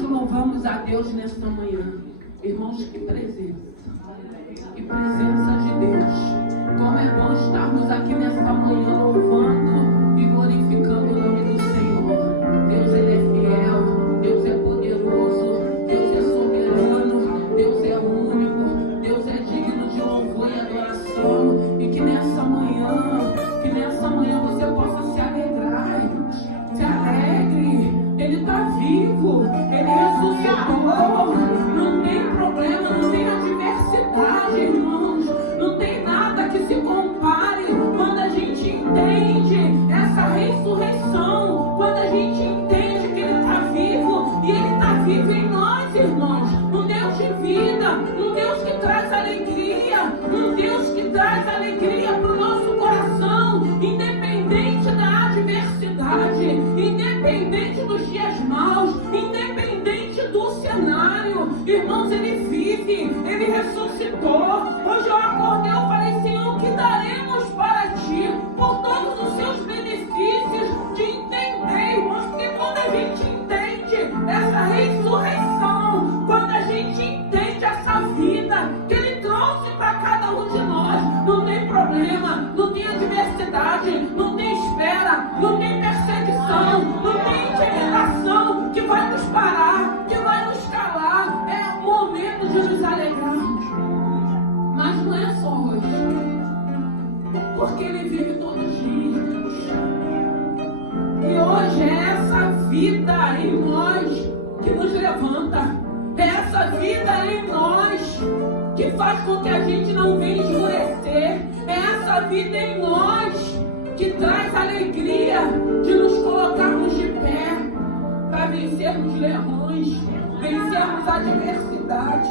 Nós louvamos a Deus nesta manhã. Irmãos, que presença. Que presença de Deus. Como é bom estarmos aqui nesta manhã louvando e glorificando o nome do Senhor. Deus, Ele é fiel. Deus é poderoso. Deus é soberano. Deus é único. Deus é digno de louvor e adoração. E que nessa manhã você possa se alegrar. Se alegre. Ele está vivo. Ele ressuscitou. Não tem problema, não tem adversidade, irmãos. Não tem nada que se compare quando a gente entende essa ressurreição. Quando a gente entende que Ele está vivo e Ele está vivo em nós, irmãos. Um Deus de vida, um Deus que traz alegria, um Deus que traz alegria para o nosso coração, independente da adversidade, independente dos dias maus, independente do cenário. Irmãos, Ele vive, Ele ressuscitou. Hoje eu acordei, eu falei: Senhor, o que daremos para Ti por todos os Seus benefícios? De entender, irmãos, porque quando a gente entende essa ressurreição, quando a gente entende essa vida que Ele trouxe para cada um de nós, não tem problema, não tem adversidade, não tem espera, não tem perseguição, não tem intimidação que vai nos parar, que vai nos calar. É o momento de nos alegrarmos. Mas não é só hoje, porque Ele vive todos os dias. E hoje é essa vida em nós que nos levanta. É essa vida em nós que faz com que a gente não venha esmorecer. É essa vida em nós que traz alegria de nos colocarmos de pé para vencermos leões, vencermos adversidades.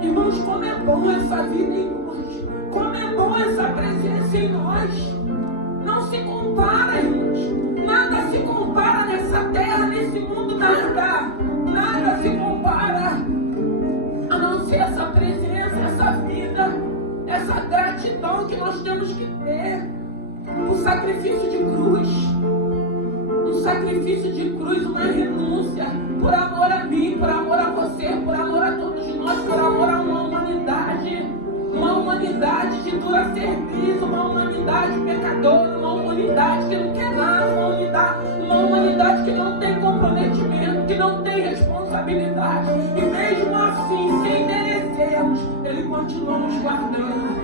Irmãos, como é bom essa vida em nós. Como é bom essa presença em nós. Não se compara, irmãos. Nada se compara nessa terra, nesse mundo, nada. Nada se compara. A não ser essa presença, essa vida, essa gratidão que nós temos que ter. O sacrifício de cruz. Um sacrifício de cruz, uma renúncia. Por amor a mim, por amor a você, por amor a todos nós, por amor a uma humanidade. Uma humanidade de dura serviço, uma humanidade pecadora, uma humanidade que não quer nada, uma humanidade que não tem comprometimento, que não tem responsabilidade. E mesmo assim, sem merecermos, Ele continua nos guardando.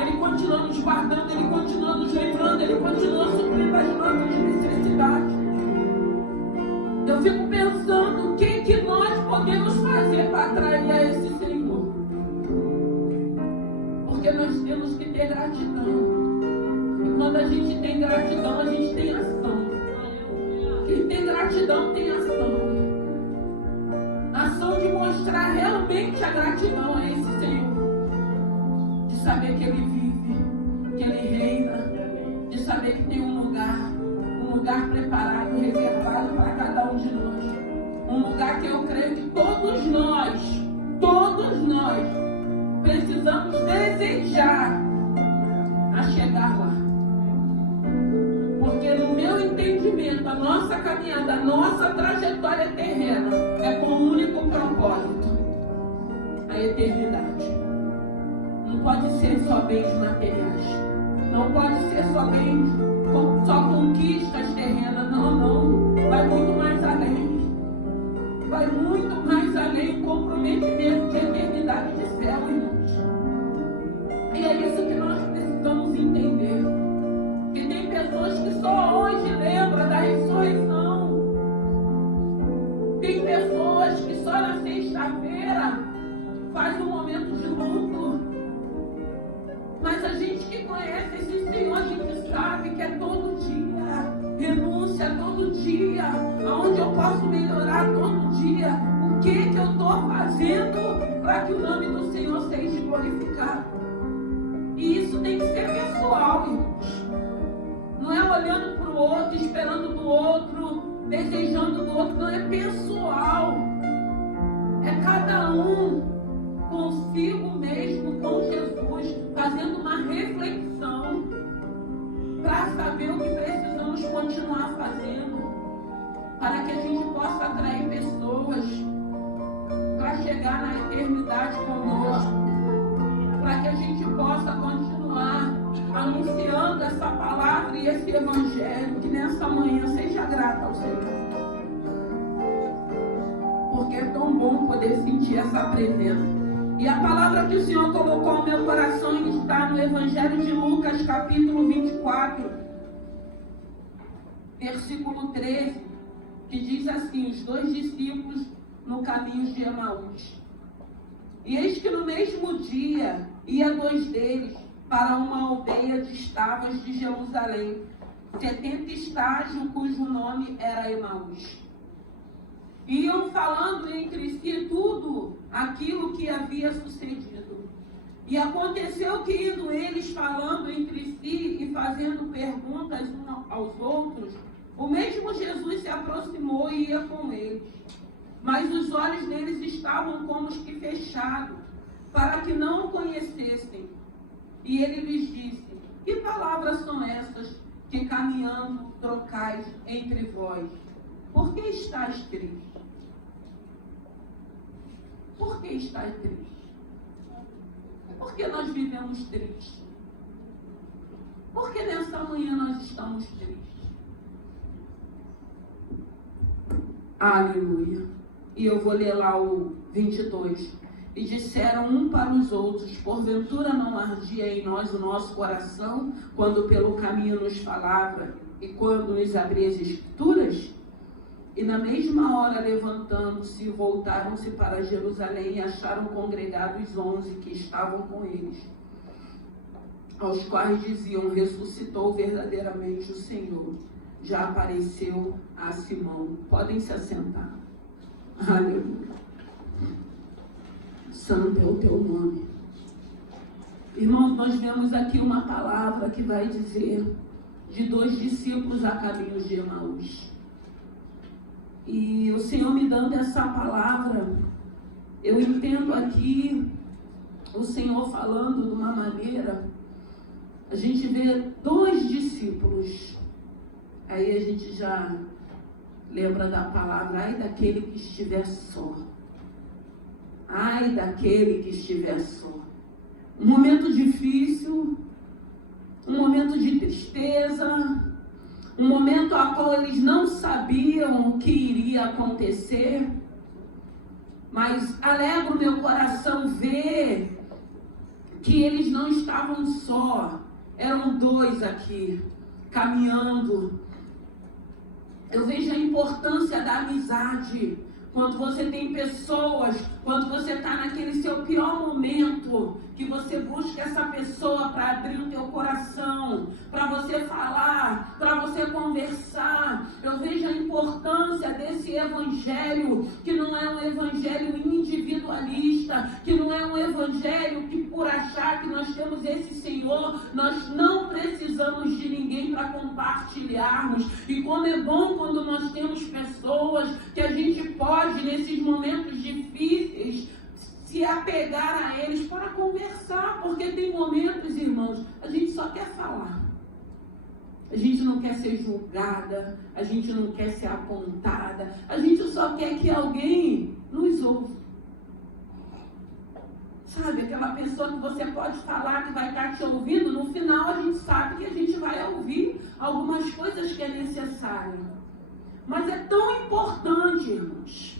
Ele continua nos guardando, Ele continua nos livrando, Ele continua suprindo as nossas necessidades. Eu fico pensando o que nós podemos fazer para atrair a esse Senhor. Porque nós temos que ter gratidão. E quando a gente tem gratidão, a gente tem ação. Quem tem gratidão tem ação. Ação de mostrar realmente a gratidão a esse Senhor. De saber que Ele vive, que Ele reina. De saber que tem um lugar preparado, reservado para cada um de nós. Um lugar que eu creio que todos nós precisamos desejar a chegar lá. Porque no meu entendimento, a nossa caminhada, a nossa trajetória terrena é com um único propósito: a eternidade. Não pode ser só bens materiais. Não pode ser só conquistas terrenas. Não. Vai muito mais além. Vai muito mais além, comprometimento de eternidade de céu, irmãos. E é isso que nós precisamos entender. Que tem pessoas que só hoje lembram da ressurreição. Tem pessoas que só na sexta-feira faz um momento de luto. Mas a gente que conhece esse Senhor, a gente sabe que é todo dia. Renúncia todo dia, aonde eu posso melhorar todo dia, o que eu estou fazendo para que o nome do Senhor seja glorificado. E isso tem que ser pessoal, irmãos. Não é olhando para o outro, esperando do outro, desejando do outro, não, é pessoal. É cada um consigo mesmo, com Jesus, fazendo uma reflexão para saber o que precisamos continuar fazendo, para que a gente possa atrair pessoas chegar na eternidade conosco, para que a gente possa continuar anunciando essa palavra e esse evangelho, que nessa manhã seja grata ao Senhor, porque é tão bom poder sentir essa presença. E a palavra que o Senhor colocou no meu coração está no Evangelho de Lucas, capítulo 24, versículo 13, que diz assim: os 2 discípulos no caminho de Emaús. E eis que no mesmo dia ia 2 deles para uma aldeia distantes de Jerusalém, 70 estágios, cujo nome era Emaús. Iam falando entre si tudo aquilo que havia sucedido. E aconteceu que, indo eles falando entre si e fazendo perguntas uns aos outros, o mesmo Jesus se aproximou e ia com eles. Mas os olhos deles estavam como que fechados, para que não o conhecessem. E ele lhes disse: que palavras são essas que caminhando trocais entre vós? Por que estáis tristes? Por que estáis tristes? Por que nós vivemos tristes? Por que nessa manhã nós estamos tristes? Aleluia. E eu vou ler lá o 22. E disseram um para os outros: porventura não ardia em nós o nosso coração, quando pelo caminho nos falava e quando nos abria as Escrituras? E na mesma hora, levantando-se, voltaram-se para Jerusalém e acharam congregados 11 que estavam com eles, aos quais diziam: ressuscitou verdadeiramente o Senhor, já apareceu a Simão. Podem se assentar. Aleluia. Santo é o teu nome. Irmãos, nós vemos aqui uma palavra que vai dizer de 2 discípulos a caminho de Emaús. E o Senhor me dando essa palavra, eu entendo aqui o Senhor falando de uma maneira, a gente vê 2 discípulos, aí a gente já lembra da palavra: ai daquele que estiver só. Ai daquele que estiver só. Um momento difícil, um momento de tristeza, um momento a qual eles não sabiam o que iria acontecer, mas alegra o meu coração ver que eles não estavam só, eram 2 aqui, caminhando. Eu vejo a importância da amizade. Quando você tem pessoas, quando você está naquele seu pior momento, que você busca essa pessoa para abrir o teu coração, para você falar, para você conversar. Eu vejo a importância desse evangelho, que não é um evangelho individualista, que não é um evangelho que por achar que nós temos esse Senhor, nós não precisamos de ninguém para compartilharmos. E como é bom quando nós temos pessoas que a gente pode, nesses momentos difíceis, se apegar a eles para conversar, porque tem momentos, irmãos, a gente só quer falar. A gente não quer ser julgada, a gente não quer ser apontada, a gente só quer que alguém nos ouça. Sabe, aquela pessoa que você pode falar, que vai estar te ouvindo, no final a gente sabe que a gente vai ouvir algumas coisas que é necessário. Mas é tão importante, irmãos,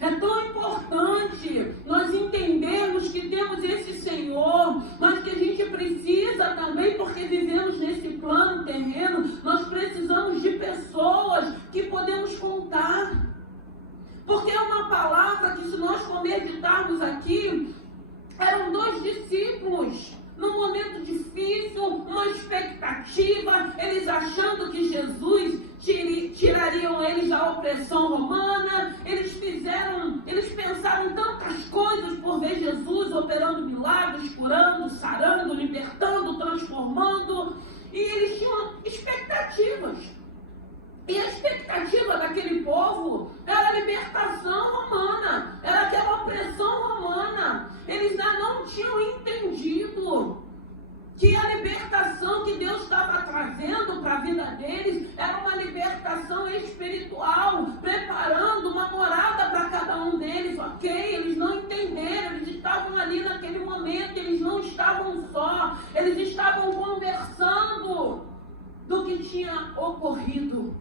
é tão importante nós entendermos que temos esse Senhor, mas que a gente precisa também, porque vivemos nesse plano terreno, nós precisamos de pessoas que podemos contar. Porque é uma palavra que, se nós for meditarmos aqui, eram 2 discípulos, num momento difícil, uma expectativa, eles achando que Jesus tirariam eles da opressão romana, eles pensaram tantas coisas por ver Jesus operando milagres, curando, sarando, libertando, transformando, e eles tinham expectativas. E a expectativa daquele povo era a libertação romana, era aquela opressão romana. Eles ainda não tinham entendido que a libertação que Deus estava trazendo para a vida deles era uma libertação espiritual, preparando uma morada para cada um deles, ok? Eles não entenderam tinha ocorrido.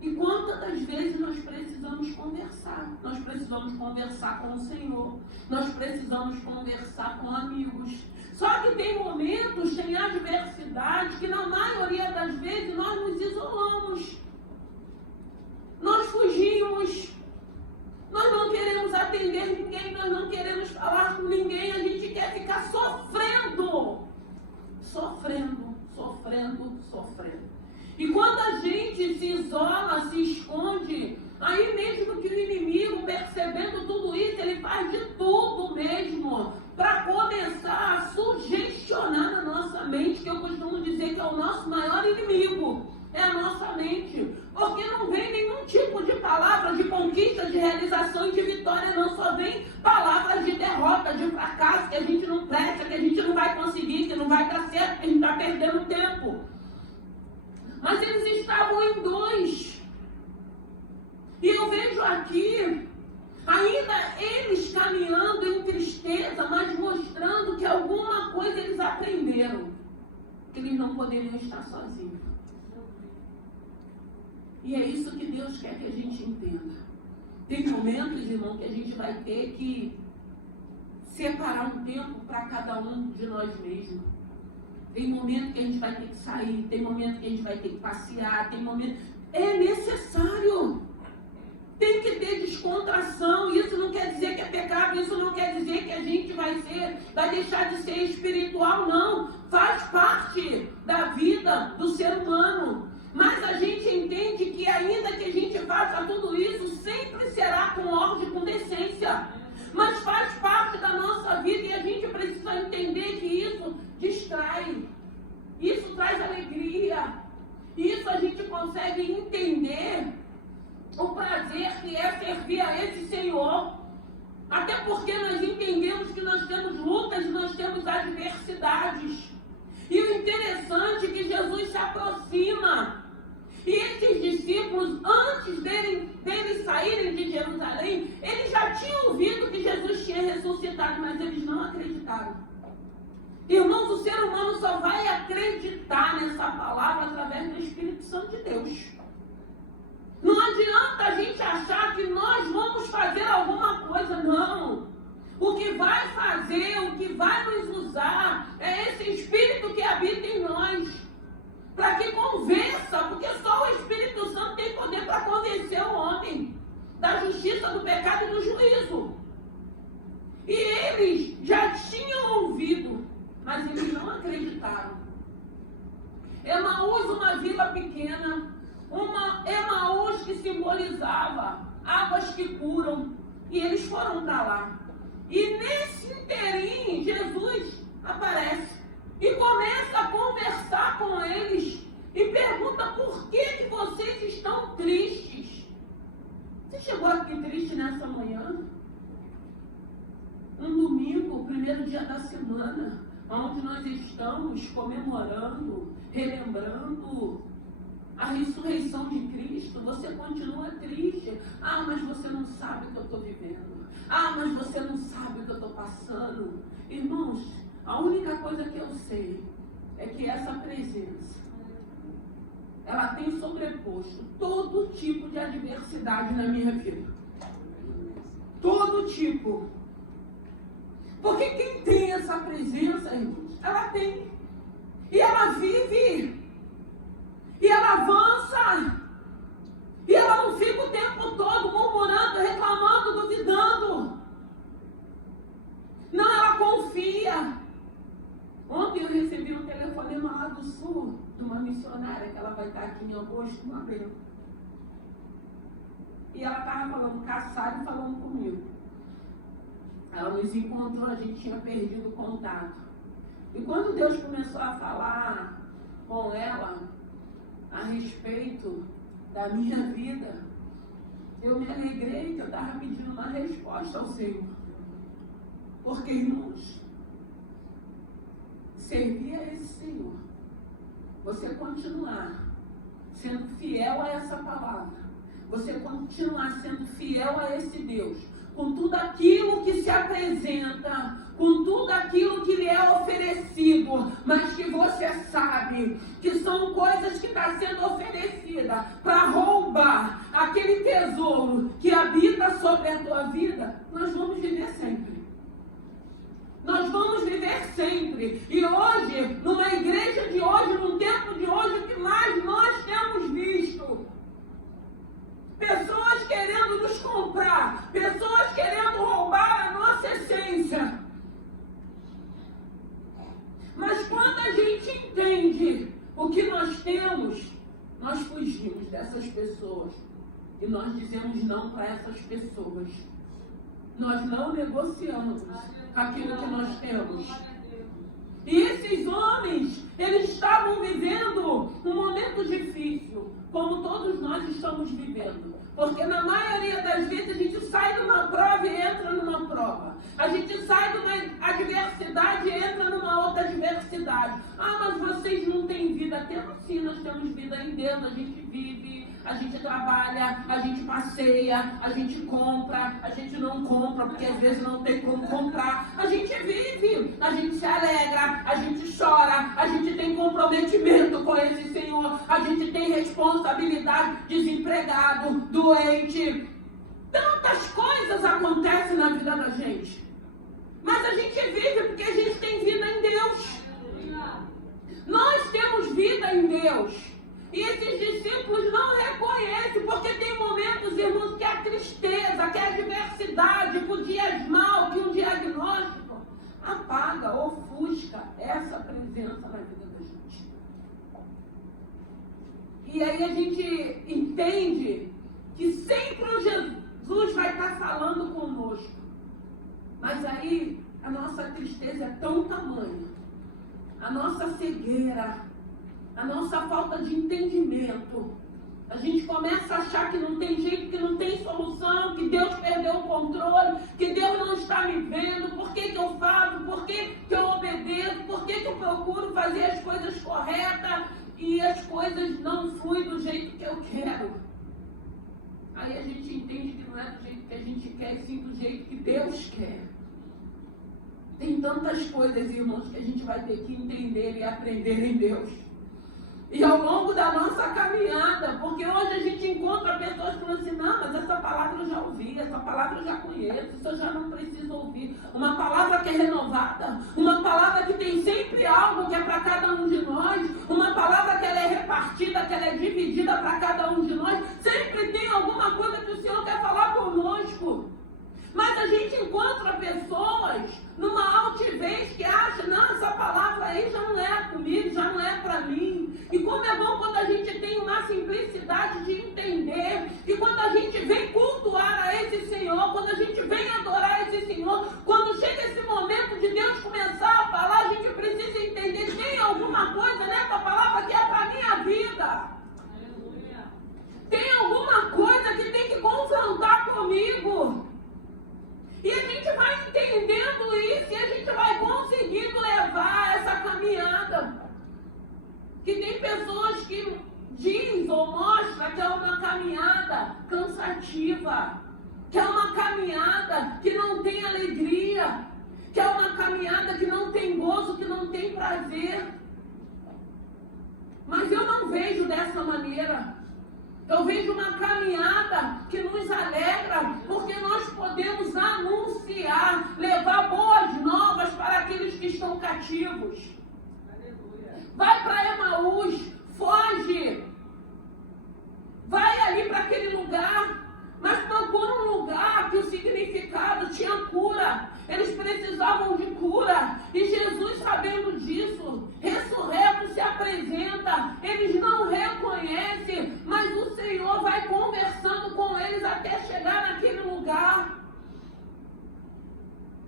E quantas das vezes nós precisamos conversar? Nós precisamos conversar com o Senhor. Nós precisamos conversar com amigos. Só que tem momentos, tem adversidade, que na maioria das vezes nós nos isolamos. Nós fugimos. Nós não queremos atender ninguém, nós não queremos falar com ninguém. A gente quer ficar sofrendo. Sofrendo, sofrendo, sofrendo. E quando a gente se isola, se esconde, aí mesmo que o inimigo, percebendo tudo isso, ele faz de tudo mesmo para começar a sugestionar na nossa mente, que eu costumo dizer que é o nosso maior inimigo, é a nossa mente. Porque não vem nenhum tipo de palavra de conquista, de realização e de vitória, não. Só vem palavras de derrota, de fracasso, que a gente não presta, que a gente não vai conseguir, que não vai dar certo, que a gente está perdendo tempo. Mas eles estavam em dois. E eu vejo aqui, ainda eles caminhando em tristeza, mas mostrando que alguma coisa eles aprenderam. Que eles não poderiam estar sozinhos. E é isso que Deus quer que a gente entenda. Tem momentos, irmão, que a gente vai ter que separar um tempo para cada um de nós mesmos. Tem momento que a gente vai ter que sair, tem momento que a gente vai ter que passear, tem momento... É necessário. Tem que ter descontração. Isso não quer dizer que é pecado, isso não quer dizer que a gente vai deixar de ser espiritual, não. Faz parte da vida do ser humano. Mas a gente entende que ainda que a gente faça tudo isso, sempre será com ordem, com decência. Mas faz parte da nossa vida e a gente precisa entender que isso distrai. Isso traz alegria. Isso a gente consegue entender o prazer que é servir a esse Senhor. Até porque nós entendemos que nós temos lutas e nós temos adversidades. E o interessante é que Jesus se aproxima. E esses discípulos, antes deles saírem de Jerusalém, eles já tinham ouvido que Jesus tinha ressuscitado, mas eles não acreditaram. Irmãos, o ser humano só vai acreditar nessa palavra através do Espírito Santo de Deus. Não adianta a gente achar que nós vamos fazer alguma coisa, não. O que vai fazer, o que vai nos usar, é esse Espírito que habita em nós. Para que convença, porque só o Espírito Santo tem poder para convencer o homem da justiça, do pecado e do juízo. E eles já tinham ouvido, mas eles não acreditaram. Emaús, uma vila pequena, uma Emaús que simbolizava águas que curam, e eles foram para lá. E nesse interim, Jesus aparece e começa a conversar com eles e pergunta por que vocês estão tristes. Você chegou aqui triste nessa manhã? Um domingo, o primeiro dia da semana, onde nós estamos comemorando, relembrando a ressurreição de Cristo. Você continua triste. Ah, mas você não sabe o que eu estou vivendo. Ah, mas você não sabe o que eu estou passando. Irmãos, a única coisa que eu sei é que essa presença, ela tem sobreposto todo tipo de adversidade na minha vida. Todo tipo. Porque quem tem essa presença, irmãos, ela tem. E ela vive. E ela avança. E ela não fica o tempo todo murmurando, reclamando, duvidando. Não, ela confia. Ontem eu recebi um telefonema lá do sul, de uma missionária, que ela vai estar aqui em agosto, em abril. E ela estava falando, caçada e falando comigo. Ela nos encontrou, a gente tinha perdido o contato. E quando Deus começou a falar com ela a respeito da minha vida, eu me alegrei que eu estava pedindo uma resposta ao Senhor. Porque, irmãos, servir a esse Senhor, você continuar sendo fiel a essa palavra, você continuar sendo fiel a esse Deus, com tudo aquilo que se apresenta, com tudo aquilo que lhe é oferecido, mas que você sabe que são coisas que estão sendo oferecidas para roubar aquele tesouro que habita sobre a tua vida, nós vamos viver sempre. Nós vamos viver sempre. E hoje, numa igreja de hoje, num tempo de hoje, o que mais nós temos visto? Pessoas querendo nos comprar, pessoas querendo roubar a nossa essência. Mas quando a gente entende o que nós temos, nós fugimos dessas pessoas. E nós dizemos não para essas pessoas. Nós não negociamos aquilo que nós temos. E esses homens, eles estavam vivendo um momento difícil, como todos nós estamos vivendo. Porque na maioria das vezes a gente sai de uma prova e entra numa prova. A gente sai de uma adversidade e entra numa outra adversidade. Ah, mas vocês não têm vida. Temos sim, nós temos vida em Deus. A gente vive, a gente trabalha, a gente passeia, a gente compra, a gente não compra, porque às vezes não tem como comprar. A gente vive, a gente se alegra, a gente chora, a gente tem comprometimento com esse Senhor, a gente tem responsabilidade, desempregado, doente. Tantas coisas acontecem na vida da gente. Mas a gente vive porque a gente tem vida em Deus. Nós temos vida em Deus. E esses discípulos não reconhecem, porque tem momentos, irmãos, que a tristeza, que a adversidade, que o diasmal, que um diagnóstico apaga, ofusca essa presença na vida da gente. E aí a gente entende que sempre o Jesus vai estar falando conosco. Mas aí a nossa tristeza é tão tamanha, a nossa cegueira, a nossa falta de entendimento. A gente começa a achar que não tem jeito, que não tem solução, que Deus perdeu o controle, que Deus não está me vendo. Por que eu faço? Por que eu obedeço? Por que eu procuro fazer as coisas corretas e as coisas não fluem do jeito que eu quero? Aí a gente entende que não é do jeito que a gente quer, e sim do jeito que Deus quer. Tem tantas coisas, irmãos, que a gente vai ter que entender e aprender em Deus. E ao longo da nossa caminhada, porque hoje a gente encontra pessoas falando assim, não, mas essa palavra eu já ouvi, essa palavra eu já conheço, isso eu já não preciso ouvir. Uma palavra que é renovada, uma palavra que tem sempre algo que é para cada um de nós, uma palavra que ela é repartida, que ela é dividida para cada um de nós, sempre tem alguma coisa que o Senhor quer falar conosco. Mas a gente encontra pessoas numa altivez que acham, não, essa palavra aí já não é comigo, já não é para mim. E como é bom quando a gente tem uma simplicidade de entender, e quando a gente vem cultuar a esse Senhor, quando a gente vem adorar esse Senhor, quando chega esse momento de Deus começar a falar, a gente precisa entender, tem alguma coisa nessa palavra que é para a minha vida. Tem alguma coisa que tem que confrontar comigo. E a gente vai entendendo isso e a gente vai conseguindo levar essa caminhada. Que tem pessoas que diz ou mostra que é uma caminhada cansativa, que é uma caminhada que não tem alegria, que é uma caminhada que não tem gozo, que não tem prazer. Mas eu não vejo dessa maneira. Eu vejo uma caminhada que nos alegra, porque nós podemos anunciar, levar boas novas para aqueles que estão cativos. Vai para Emaús, foge. Vai ali para aquele lugar, mas procura um lugar que o significado tinha cura. Eles precisavam de cura. E Jesus, sabendo disso, ressurreto, se apresenta. Eles não reconhecem, mas o Senhor vai conversando com eles até chegar naquele lugar.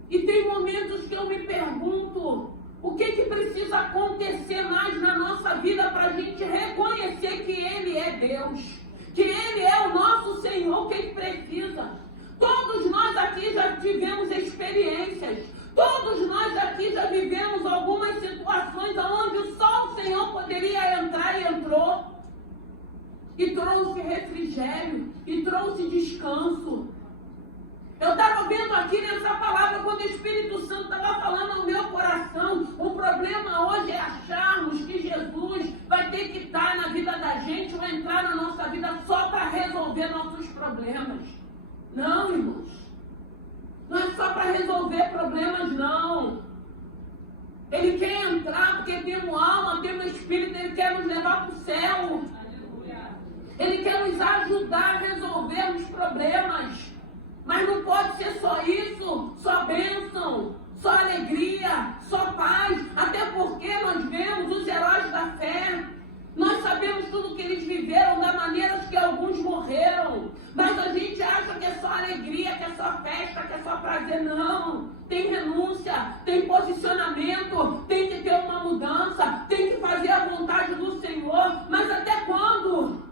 E tem momentos que eu me pergunto, o que precisa acontecer mais na nossa vida para a gente reconhecer que Ele é Deus, que Ele é o nosso Senhor, o que precisa? Todos nós aqui já tivemos experiências, todos nós aqui já vivemos algumas situações onde só o Senhor poderia entrar e entrou, e trouxe refrigério, e trouxe descanso. Eu estava aqui nessa palavra, quando o Espírito Santo estava falando ao meu coração, o problema hoje é acharmos que Jesus vai ter que estar na vida da gente ou entrar na nossa vida só para resolver nossos problemas. Não, irmãos. Não é só para resolver problemas, não. Ele quer entrar porque temos alma, temos espírito, Ele quer nos levar para o céu. Ele quer nos ajudar a resolver os problemas. Mas não pode ser só isso, só bênção, só alegria, só paz. Até porque nós vemos os heróis da fé. Nós sabemos tudo que eles viveram, da maneira que alguns morreram. Mas a gente acha que é só alegria, que é só festa, que é só prazer. Não. Tem renúncia, tem posicionamento, tem que ter uma mudança, tem que fazer a vontade do Senhor. Mas até quando?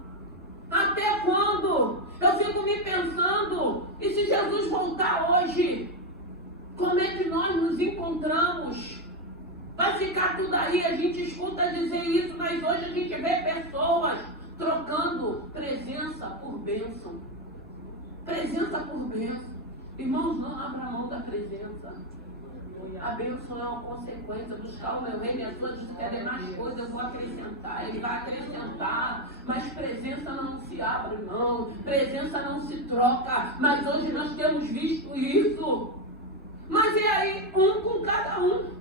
Até quando? Eu fico me pensando, e se Jesus voltar hoje, como é que nós nos encontramos? Vai ficar tudo aí, a gente escuta dizer isso, mas hoje a gente vê pessoas trocando presença por bênção. Presença por bênção. Irmãos, não abra mão da presença. A bênção é uma consequência. Buscar o meu reino e as suas querem mais coisas, eu vou acrescentar. Ele vai acrescentar. Mas presença não se abre, não. Presença não se troca. Mas hoje nós temos visto isso. Mas é aí, um com cada um.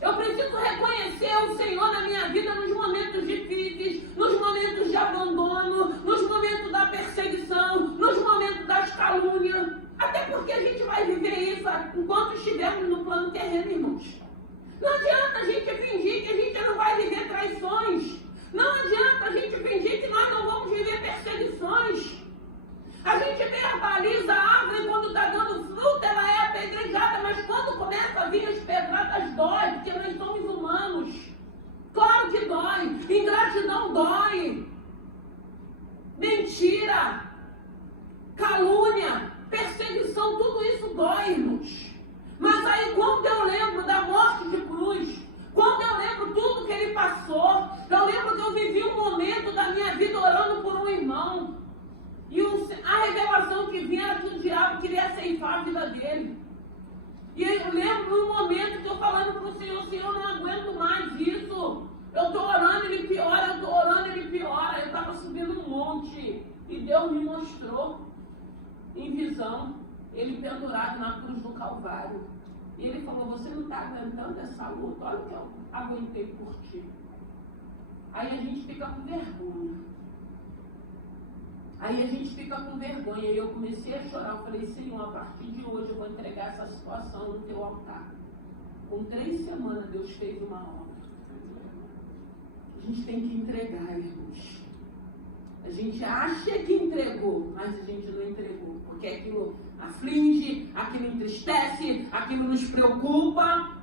Eu preciso reconhecer o Senhor na minha vida nos momentos difíceis, nos momentos de abandono, nos momentos da perseguição, nos momentos das calúnias. Até porque a gente vai viver isso enquanto estivermos no plano terreno, irmãos. Não adianta a gente fingir que a gente não vai viver traições. Não adianta a gente fingir que nós não vamos viver perseguições. A gente verbaliza a árvore quando está dando fruta, ela é apedrejada, mas quando começa a vir as pedradas dói, porque nós somos humanos. Claro que dói. Ingratidão dói. Mentira, calúnia, perseguição, tudo isso dói, irmãos. Mas aí quando eu lembro da morte de cruz, quando eu lembro tudo que ele passou, eu lembro que eu vivi um momento da minha vida orando por um irmão. E a revelação que vinha era que o diabo queria ceifar a vida dele. E eu lembro num momento que eu falando para o Senhor, Senhor, eu não aguento mais isso. Eu estou orando, ele piora, eu estou orando, ele piora. Eu estava subindo um monte e Deus me mostrou em visão, ele pendurado na cruz do Calvário. E ele falou, você não está aguentando essa luta? Olha o que eu aguentei por ti. Aí a gente fica com vergonha. E eu comecei a chorar. Eu falei, Senhor, a partir de hoje eu vou entregar essa situação no teu altar. Com 3 semanas Deus fez uma obra. A gente tem que entregar, irmãos. A gente acha que entregou, mas a gente não entregou. Porque aquilo aflige, aquilo entristece, aquilo nos preocupa.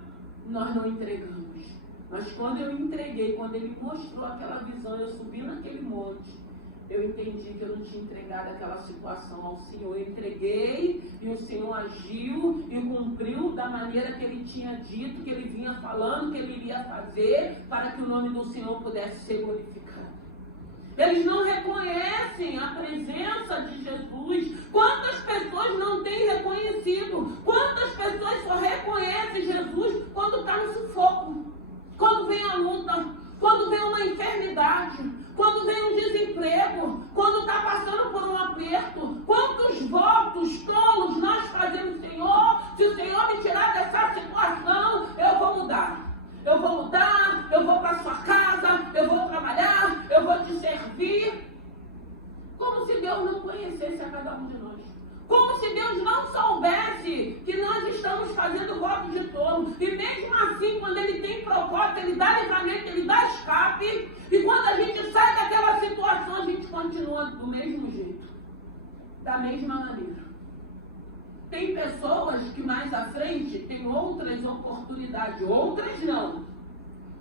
Nós não entregamos. Mas quando eu entreguei, quando ele mostrou aquela visão, eu subi naquele monte. Eu entendi que eu não tinha entregado aquela situação ao Senhor. Eu entreguei e o Senhor agiu e cumpriu da maneira que Ele tinha dito, que Ele vinha falando, que Ele iria fazer para que o nome do Senhor pudesse ser glorificado. Eles não reconhecem a presença de Jesus. Quantas pessoas não têm reconhecido? Quantas pessoas só reconhecem Jesus quando está no sufoco? Quando vem a luta? Quando vem uma enfermidade? Quando vem um desemprego, quando está passando por um aperto, quantos votos tolos nós fazemos, Senhor, se o Senhor me tirar dessa situação, eu vou mudar, eu vou para a sua casa, eu vou trabalhar, eu vou te servir, como se Deus não conhecesse a cada um de nós. Como se Deus não soubesse que nós estamos fazendo voto de tolo. E mesmo assim, quando Ele tem propósito, Ele dá livramento, Ele dá escape. E quando a gente sai daquela situação, a gente continua do mesmo jeito. Da mesma maneira. Tem pessoas que mais à frente têm outras oportunidades. Outras não.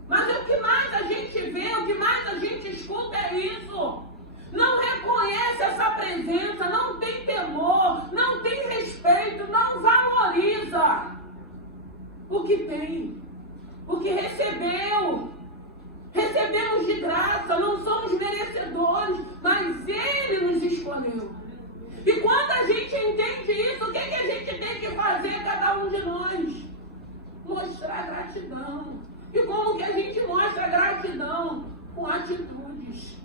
Mas o que mais a gente vê, o que mais a gente escuta é isso. Não reconhece essa presença, não tem temor, não tem respeito, não valoriza o que tem, o que recebeu. Recebemos de graça, não somos merecedores, mas Ele nos escolheu. E quando a gente entende isso, o que a gente mostrar gratidão. E como que a gente mostra gratidão? Com atitudes.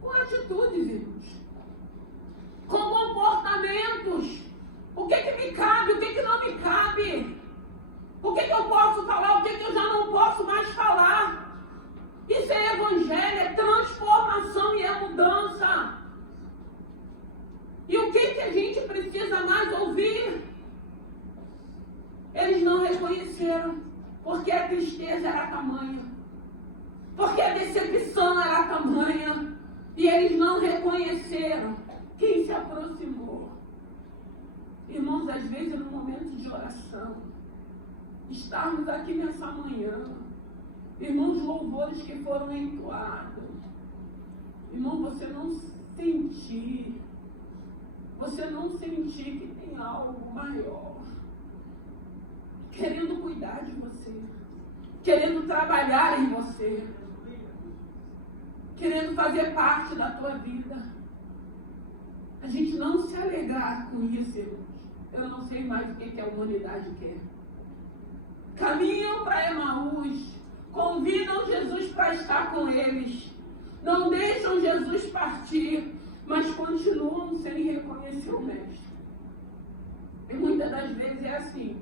Com atitudes, irmãos. Com comportamentos. O que me cabe, o que não me cabe. O que eu posso falar, o que eu já não posso mais falar. Isso é evangelho, é transformação e é mudança. E o que a gente precisa mais ouvir? Eles não reconheceram, porque a tristeza era tamanha, porque a decepção era tamanha, e eles não reconheceram quem se aproximou. Irmãos, às vezes no momento de oração, estarmos aqui nessa manhã, irmãos, louvores que foram entoados, irmão, você não sentir que tem algo maior, querendo cuidar de você, querendo trabalhar em você, querendo fazer parte da tua vida. A gente não se alegrar com isso, irmãos. Eu não sei mais o que a humanidade quer. Caminham para Emaús, convidam Jesus para estar com eles, não deixam Jesus partir, mas continuam sem reconhecer o Mestre. E muitas das vezes é assim.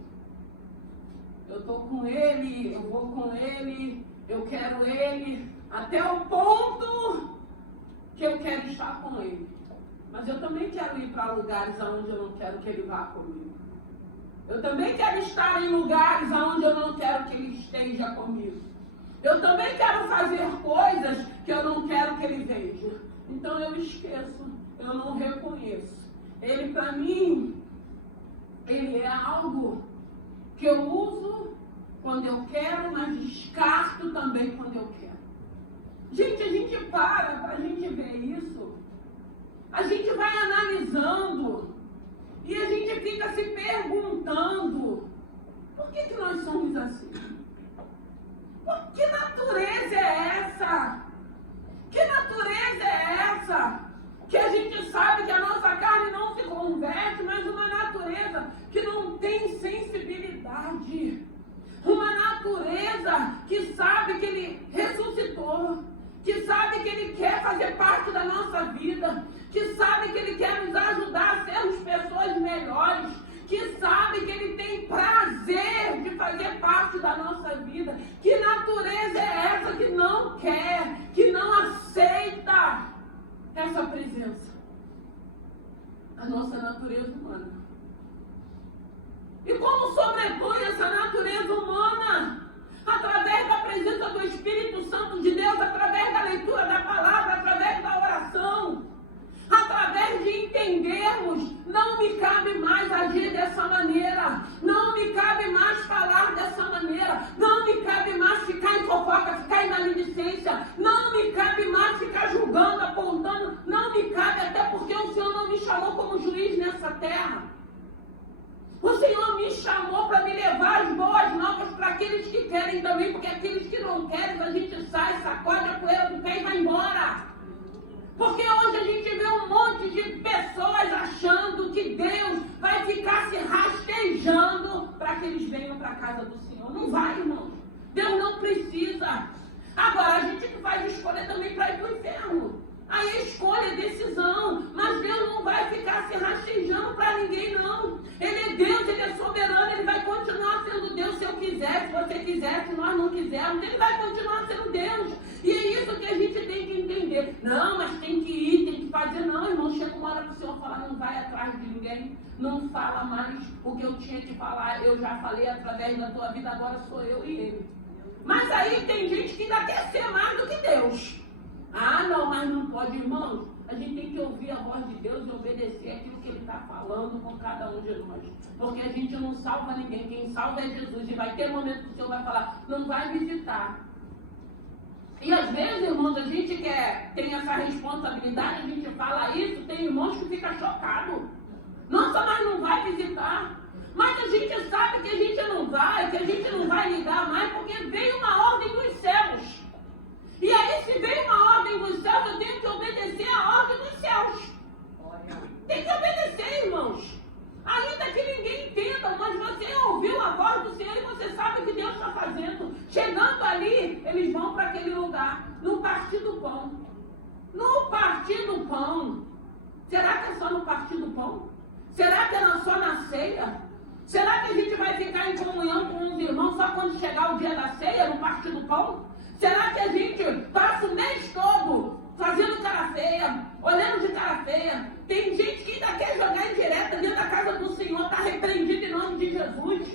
Eu estou com ele, eu vou com ele, eu quero ele, até o ponto que eu quero estar com ele. Mas eu também quero ir para lugares onde eu não quero que ele vá comigo. Eu também quero estar em lugares onde eu não quero que ele esteja comigo. Eu também quero fazer coisas que eu não quero que ele veja. Então eu esqueço, eu não reconheço. Ele para mim, ele é algo que eu uso quando eu quero, mas descarto também quando eu quero. Gente, a gente para a gente ver isso. A gente vai analisando e a gente fica se perguntando: por que nós somos assim? Que natureza é essa? Que natureza é essa? Que a gente sabe que a nossa carne não se converte, mas uma natureza que não tem sensibilidade. Uma natureza que sabe que ele ressuscitou, que sabe que ele quer fazer parte da nossa vida, que sabe que ele quer nos ajudar a sermos pessoas melhores, que sabe que ele tem prazer de fazer parte da nossa vida. Que natureza é essa que não quer, que não aceita essa presença? A nossa natureza humana. E como sobrepõe essa natureza humana? Através da presença do Espírito Santo de Deus, através da leitura da palavra, através da oração, através de entendermos: não me cabe mais agir dessa maneira, não me cabe mais falar dessa maneira, não me cabe mais ficar em fofoca, ficar em maledicência, não me cabe mais ficar julgando, apontando, não me cabe, até porque o Senhor não me chamou como juiz nessa terra. O Senhor me chamou para me levar as boas novas para aqueles que querem também, porque aqueles que não querem, a gente sai, sacode a poeira do pé e vai embora. Porque hoje a gente vê um monte de pessoas achando que Deus vai ficar se rastejando para que eles venham para a casa do Senhor. Não vai, irmão. Deus não precisa. Agora, a gente que faz escolha também para ir para o inferno. Aí a escolha é decisão, mas Deus não vai ficar se rastejando para ninguém, não. Ele é Deus, ele é soberano, ele vai continuar sendo Deus se eu quiser, se você quiser, se nós não quisermos, ele vai continuar sendo Deus. E é isso que a gente tem que entender. Não, mas tem que ir, tem que fazer. Não, irmão, chega uma hora que o Senhor fala: não vai atrás de ninguém, não fala mais o que eu tinha que falar, eu já falei através da tua vida, agora sou eu e ele. Mas aí tem gente que ainda quer ser mais do que Deus. Ah, não, mas não pode, irmãos. A gente tem que ouvir a voz de Deus e obedecer aquilo que Ele está falando com cada um de nós. Porque a gente não salva ninguém. Quem salva é Jesus. E vai ter momento que o Senhor vai falar: não vai visitar. E às vezes, irmãos, a gente tem essa responsabilidade, a gente fala isso, tem irmãos que ficam chocados. Nossa, mas não vai visitar. Mas a gente sabe que a gente não vai, que a gente não vai ligar mais, porque veio uma ordem dos céus. E aí, se veio uma ordem dos céus, eu tenho que obedecer a ordem dos céus. Tem que obedecer, irmãos. Ainda que ninguém entenda, mas você ouviu a voz do Senhor e você sabe o que Deus está fazendo. Chegando ali, eles vão para aquele lugar, no partir do pão. No partir do pão. Será que é só no partir do pão? Será que é só na ceia? Será que a gente vai ficar em comunhão com os irmãos só quando chegar o dia da ceia, no partir do pão? Será que a gente passa o mês todo fazendo cara feia, olhando de cara feia? Tem gente que ainda quer jogar indireta dentro da casa do Senhor, está repreendido em nome de Jesus.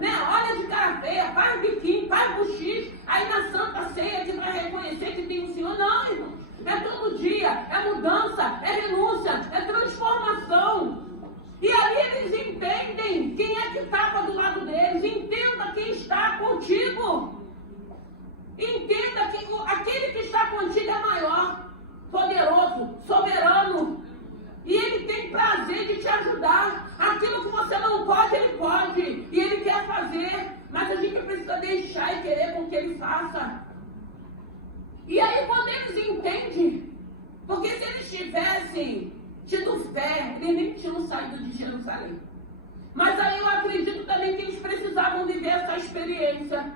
Né? Olha de cara feia, faz biquinho, faz buchiche, aí na Santa Ceia que vai reconhecer que tem o Senhor. Não, irmãos, é todo dia, é mudança, é renúncia, é transformação. E ali eles entendem quem é que estava do lado deles. Entenda quem está contigo. Entenda que aquele que está contigo é maior, poderoso, soberano. E ele tem prazer de te ajudar. Aquilo que você não pode, ele pode. E ele quer fazer. Mas a gente precisa deixar e querer com que ele faça. E aí quando eles entendem, porque se eles tivessem tido fé, eles nem tinham saído de Jerusalém. Mas aí eu acredito também que eles precisavam viver essa experiência,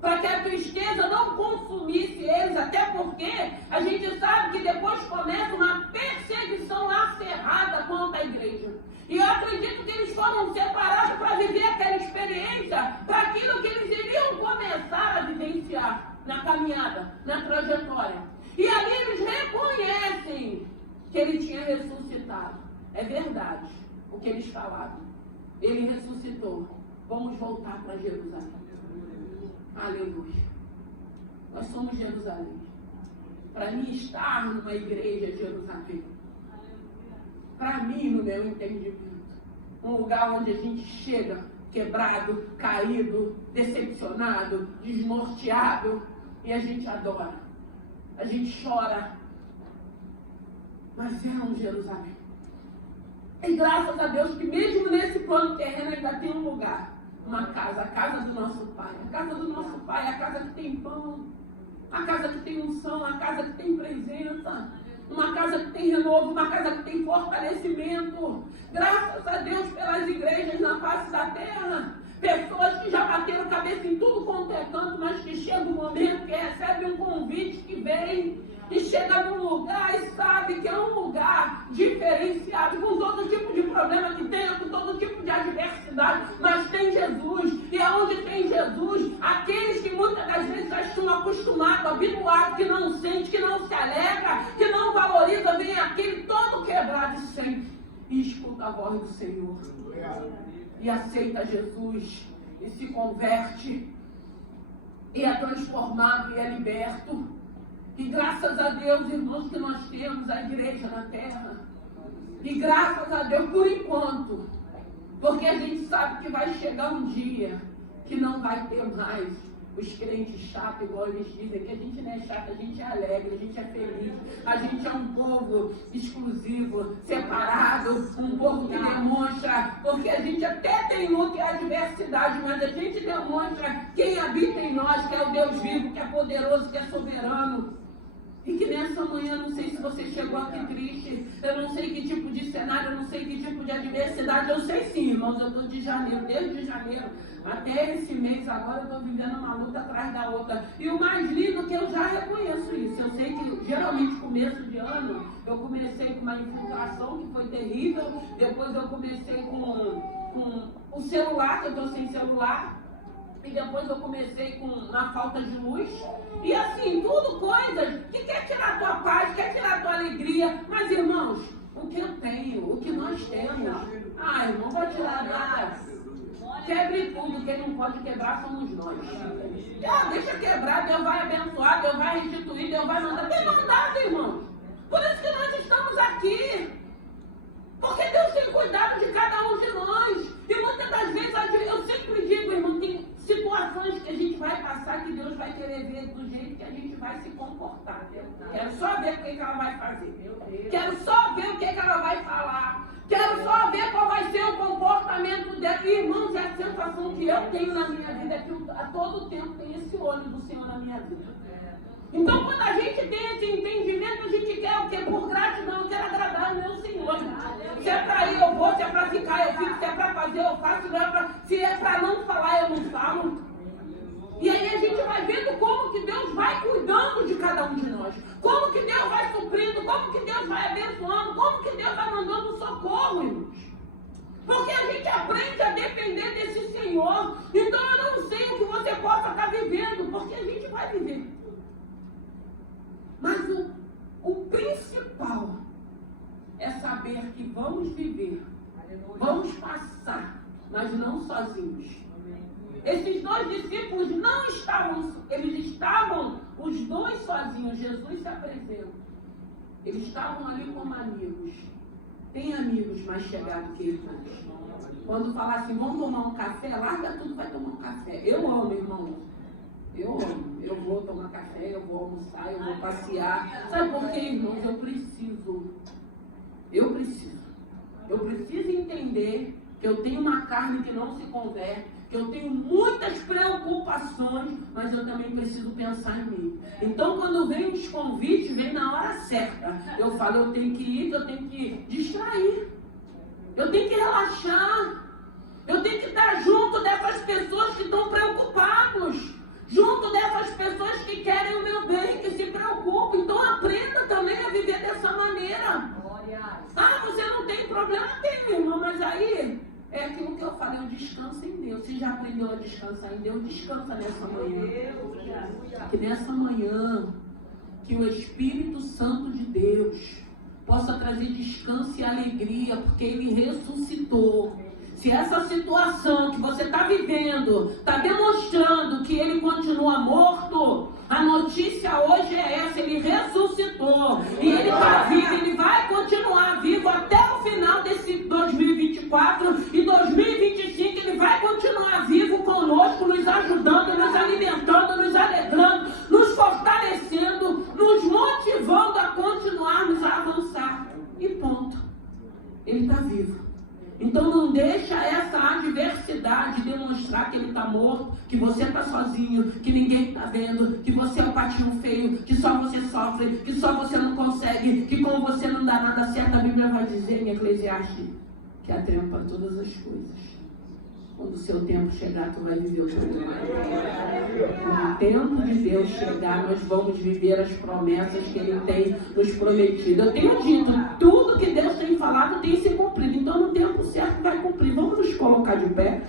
para que a tristeza não consumisse eles, até porque a gente sabe que depois começa uma perseguição acirrada contra a igreja. E eu acredito que eles foram separados para viver aquela experiência, para aquilo que eles iriam começar a vivenciar na caminhada, na trajetória. E ali eles reconhecem que ele tinha ressuscitado. É verdade o que eles falaram. Ele ressuscitou. Vamos voltar para Jerusalém. Aleluia. Nós somos Jerusalém. Para mim estar numa igreja é Jerusalém. Para mim, no meu entendimento, um lugar onde a gente chega quebrado, caído, decepcionado, desnorteado, e a gente adora. A gente chora. Mas é um Jerusalém. E graças a Deus que mesmo nesse plano terreno ainda tem um lugar. Uma casa, a casa do nosso Pai. A casa do nosso Pai, a casa que tem pão. A casa que tem unção, a casa que tem presença. Uma casa que tem renovo, uma casa que tem fortalecimento. Graças a Deus pelas igrejas na face da terra. Pessoas que já bateram cabeça em tudo quanto é canto, mas que chega um momento que recebe um convite que vem e chega num lugar e sabe que é um lugar diferenciado, com todo tipo de problema que tenha, com todo tipo de adversidade, mas tem Jesus. E aonde tem Jesus, aqueles que muitas das vezes já estão acostumados, habituados, que não sente, que não se alegra, que não valoriza, vem aquele todo quebrado e sente e escuta a voz do Senhor. E aceita Jesus e se converte e é transformado e é liberto. E graças a Deus, irmãos, que nós temos a igreja na terra. E graças a Deus por enquanto, porque a gente sabe que vai chegar um dia que não vai ter mais os crentes chatos, igual eles dizem, que a gente não é chato, a gente é alegre, a gente é feliz, a gente é um povo exclusivo, separado, um povo que demonstra, porque a gente até tem luta e adversidade, mas a gente demonstra quem habita em nós, que é o Deus vivo, que é poderoso, que é soberano. E que nessa manhã, não sei se você chegou aqui triste, eu não sei que tipo de cenário, eu não sei que tipo de adversidade, eu sei sim, irmãos, eu estou de janeiro, desde janeiro até esse mês agora, eu estou vivendo uma luta atrás da outra. E o mais lindo é que eu já reconheço isso, eu sei que geralmente começo de ano, eu comecei com uma infiltração que foi terrível, depois eu comecei com o celular, que eu estou sem celular, e depois eu comecei na falta de luz. E assim, tudo coisas que quer tirar a tua paz, quer tirar a tua alegria. Mas irmãos, o que eu tenho, o que nós temos, irmão, vai tirar nada. Quebre tudo, quem não pode quebrar somos nós. Deixa quebrar, Deus vai abençoar, Deus vai restituir, Deus vai mandar. Tem mandado, irmãos. Por isso que nós estamos aqui. Porque Deus tem cuidado de cada um de nós. E muitas das vezes, eu sempre digo, irmão, tem situações que a gente vai passar que Deus vai querer ver do jeito que a gente vai se comportar. Quero só ver o que ela vai fazer. Quero só ver o que ela vai falar. Quero só ver qual vai ser o comportamento dela. E, irmãos, é a sensação que eu tenho na minha vida é que a todo tempo tem esse olho do Senhor na minha vida. Então, quando a gente tem esse entendimento, a gente quer o quê? Por gratidão, eu quero agradar o meu Senhor. Se é para ir, eu vou. Se é para ficar, eu fico. Se é para fazer, eu faço. Se é para não falar, eu não falo. como que Deus está mandando socorro, irmãos? Porque a gente aprende a depender desse Senhor. Então eu não sei o que você possa estar vivendo, porque a gente vai viver. Mas o principal é saber que vamos viver, vamos passar, mas não sozinhos. Esses dois discípulos não estavam, eles estavam os dois sozinhos. Jesus se apresentou. Eles estavam ali como amigos. Tem amigos mais chegados que irmãos. Quando falar assim, vamos tomar um café, larga tudo, vai tomar um café. Eu amo, irmãos. Eu amo. Eu vou tomar café, eu vou almoçar, eu vou passear. Sabe por quê, irmãos? Eu preciso entender que eu tenho uma carne que não se converte, que eu tenho muitas preocupações, mas eu também preciso pensar em mim. Então, quando vem os convites, vem na hora certa. Eu falo, eu tenho que ir, eu tenho que distrair. Eu tenho que relaxar. Eu tenho que estar junto dessas pessoas que estão preocupados. Junto dessas pessoas que querem o meu bem, que se preocupam. Então, aprenda também a viver dessa maneira. Ah, você não tem problema? Tem, irmão, mas aí é aquilo que eu falei, eu descanso em Deus. Você já aprendeu a descansar em Deus? Descansa nessa manhã. Que nessa manhã, que o Espírito Santo de Deus possa trazer descanso e alegria, porque Ele ressuscitou. Se essa situação que você está vivendo está demonstrando que Ele continua morto, a notícia hoje é essa: Ele ressuscitou. E Ele está vivo, Ele vai continuar vivo até o final desse 2024 e 2025. Ele vai continuar vivo conosco, nos ajudando, nos alimentando, nos alegrando, nos fortalecendo, nos motivando a continuarmos a avançar. E ponto. Ele está vivo. Então não deixa essa adversidade demonstrar que ele está morto, que você está sozinho, que ninguém está vendo, que você é o patinho feio, que só você sofre, que só você não consegue, que com você não dá nada certo. A Bíblia vai dizer em Eclesiastes que há tempo para todas as coisas. Quando o seu tempo chegar, tu vai viver o teu tempo. Quando o tempo de Deus chegar, nós vamos viver as promessas que Ele tem nos prometido. Eu tenho dito, tudo que Deus tem falado tem se cumprido. Então, no tempo certo, vai cumprir. Vamos nos colocar de pé.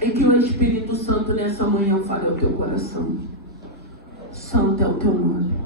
E que o Espírito Santo, nessa manhã, fale ao teu coração. Santo é o teu nome.